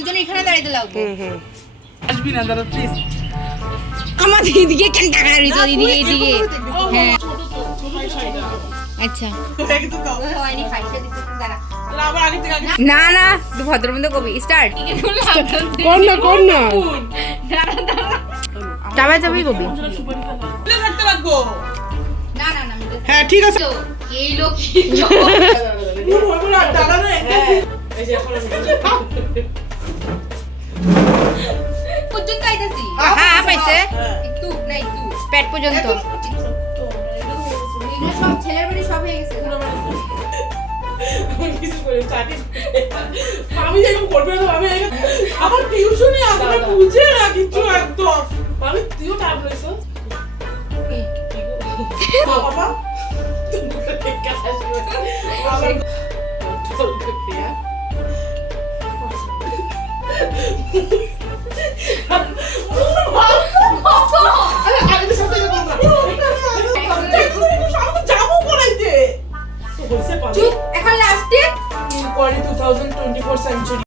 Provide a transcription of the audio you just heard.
দুজনে এখানে দাঁড়াইতে লাগবো। আসবি না দাদা প্লিজ। আমার দিদিকে কেন টাকা দিছো দিদিকে এদিকে? হ্যাঁ আচ্ছা হয়নি খাইছে দিতে দাঁড়া আবার আগে থেকে না না তুই ভদ্রমন্দ কবি স্টার্ট কর না চাবাই চাবাই কবি থাকতে লাগবো। না না না হ্যাঁ ঠিক আছে এই লোক দাদা না এই যে এখন পর্যন্ত আইতাছি হ্যাঁ পাইছে একটু না একটু পেট পর্যন্ত এগুলো সব ছেলের বাড়ি সব হয়ে গেছে কিছু করে চাটি আমি যেরকম করবে না আমি আমার টিউশনে আসলে বুঝে না কিছু একদম আমি তুইও টাইম লইছো বাবা তুমি দেখা আসবে বাবা চল প্রিয়া আরে সাথে যাবো করাইতে তো বলছে পাবো এখন লাস্টে 2024 সেঞ্চুরি